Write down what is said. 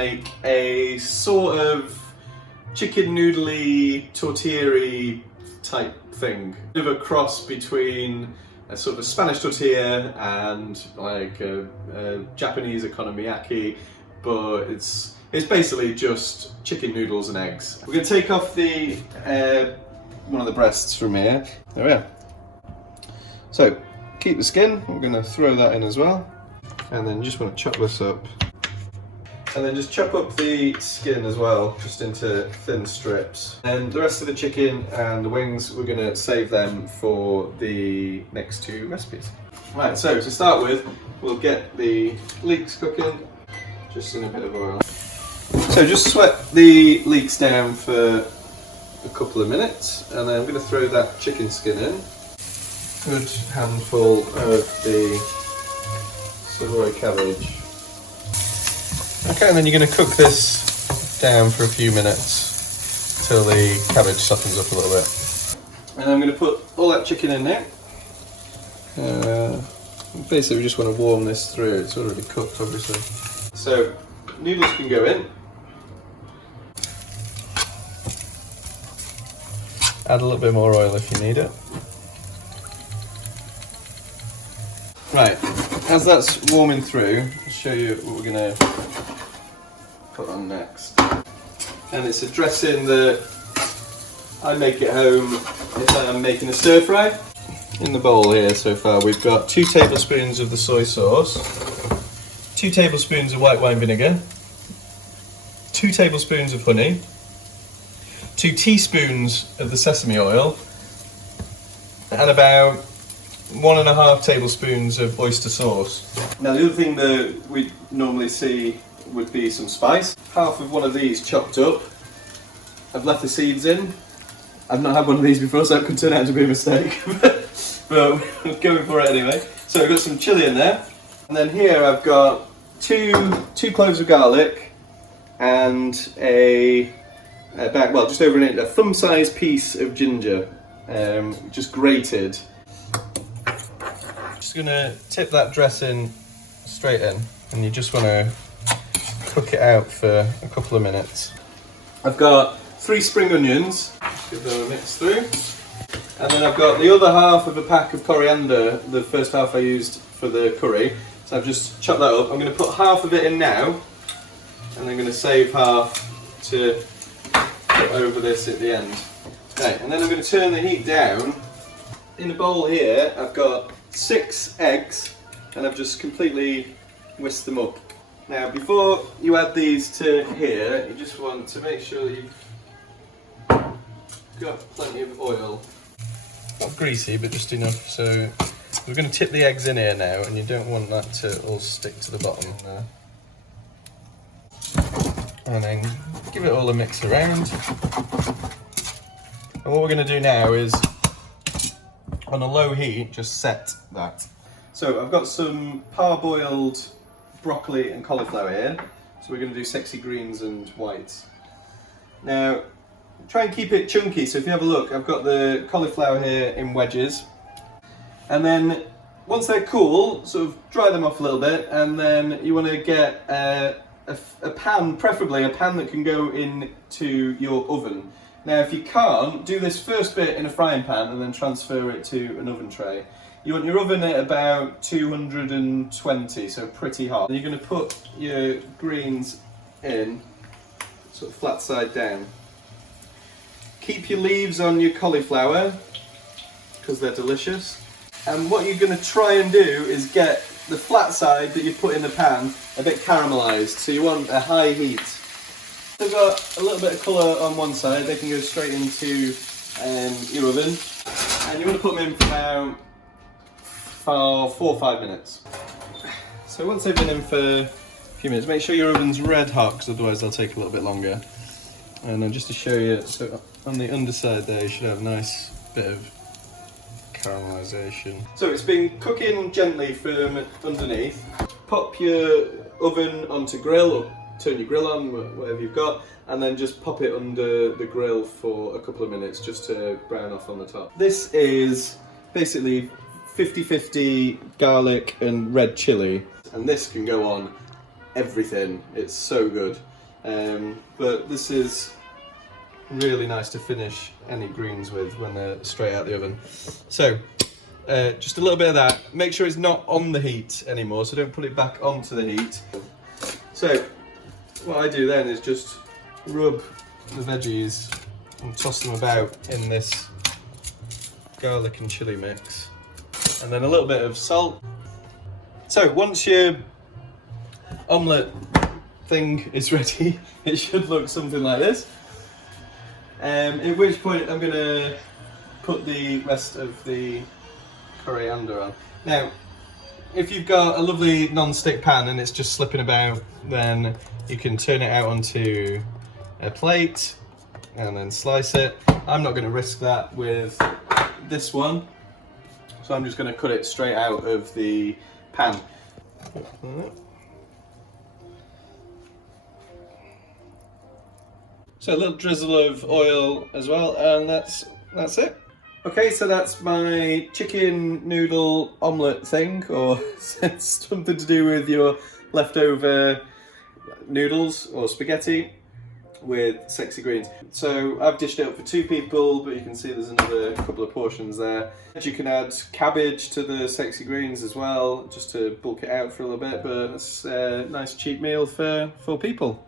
make a sort of chicken noodle-y, tortilla-y type thing. Bit of a cross between a sort of a Spanish tortilla and like a Japanese okonomiyaki, but it's basically just chicken noodles and eggs. We're going to take off the one of the breasts from here. There we are. So keep the skin. I'm going to throw that in as well, and then just want to chop this up. And then just chop up the skin as well, just into thin strips. And the rest of the chicken and the wings, we're going to save them for the next two recipes. Right, so to start with, we'll get the leeks cooking, just in a bit of oil. So just sweat the leeks down for a couple of minutes, and then I'm going to throw that chicken skin in. Good handful of the savoy cabbage. Okay, and then you're going to cook this down for a few minutes till the cabbage softens up a little bit. And I'm going to put all that chicken in there. Basically we just want to warm this through, it's already cooked obviously. So noodles can go in. Add a little bit more oil if you need it. Right, as that's warming through, I'll show you what we're going to put on next. And it's a dressing that I make at home if I'm making a stir fry. In the bowl here so far we've got 2 tablespoons of the soy sauce, 2 tablespoons of white wine vinegar, 2 tablespoons of honey, 2 teaspoons of the sesame oil, and about 1.5 tablespoons of oyster sauce. Now the other thing that we normally see would be some spice. Half of one of these chopped up. I've left the seeds in. I've not had one of these before, so it could turn out to be a mistake. But I'm going for it anyway. So I've got some chilli in there. And then here I've got two cloves of garlic and just over a thumb-sized piece of ginger, just grated. Just gonna tip that dressing straight in, and you just want to cook it out for a couple of minutes. I've got 3 spring onions, give them a mix through, and then I've got the other half of a pack of coriander, the first half I used for the curry, so I've just chopped that up. I'm going to put half of it in now, and I'm going to save half to put over this at the end. Right, and then I'm going to turn the heat down. In the bowl here I've got 6 eggs, and I've just completely whisked them up. Now before you add these to here, you just want to make sure that you've got plenty of oil. Not greasy, but just enough. So we're going to tip the eggs in here now, and you don't want that to all stick to the bottom there. And then give it all a mix around. And what we're going to do now is, on a low heat, just set that. So I've got some parboiled broccoli and cauliflower here, so we're going to do sexy greens and whites. Now try and keep it chunky, so if you have a look, I've got the cauliflower here in wedges, and then once they're cool, sort of dry them off a little bit, and then you want to get a pan, preferably a pan that can go into your oven. Now if you can't, do this first bit in a frying pan and then transfer it to an oven tray. You want your oven at about 220, so pretty hot. And you're going to put your greens in, sort of flat side down. Keep your leaves on your cauliflower, because they're delicious. And what you're going to try and do is get the flat side that you put in the pan a bit caramelised, so you want a high heat. They've got a little bit of colour on one side, they can go straight into your oven. And you want to put them in for about 4 or 5 minutes. So once they've been in for a few minutes, make sure your oven's red hot, because otherwise they'll take a little bit longer. And then just to show you, so on the underside there you should have a nice bit of caramelisation. So it's been cooking gently from underneath. Pop your oven onto grill, or turn your grill on, whatever you've got, and then just pop it under the grill for a couple of minutes just to brown off on the top. This is basically 50-50 garlic and red chilli, and this can go on everything. It's so good. But this is really nice to finish any greens with when they're straight out the oven. So just a little bit of that. Make sure it's not on the heat anymore, so don't put it back onto the heat. So what I do then is just rub the veggies and toss them about in this garlic and chilli mix, and then a little bit of salt. So once your omelette thing is ready, it should look something like this. At which point I'm going to put the rest of the coriander on. Now, if you've got a lovely non-stick pan and it's just slipping about, then you can turn it out onto a plate and then slice it. I'm not going to risk that with this one, so I'm just going to cut it straight out of the pan. So a little drizzle of oil as well, and that's it. Okay, so that's my chicken noodle omelette thing, or something to do with your leftover noodles or spaghetti with sexy greens. So I've dished it up for 2 people, but you can see there's another couple of portions there. You can add cabbage to the sexy greens as well, just to bulk it out for a little bit, but it's a nice cheap meal for 4 people.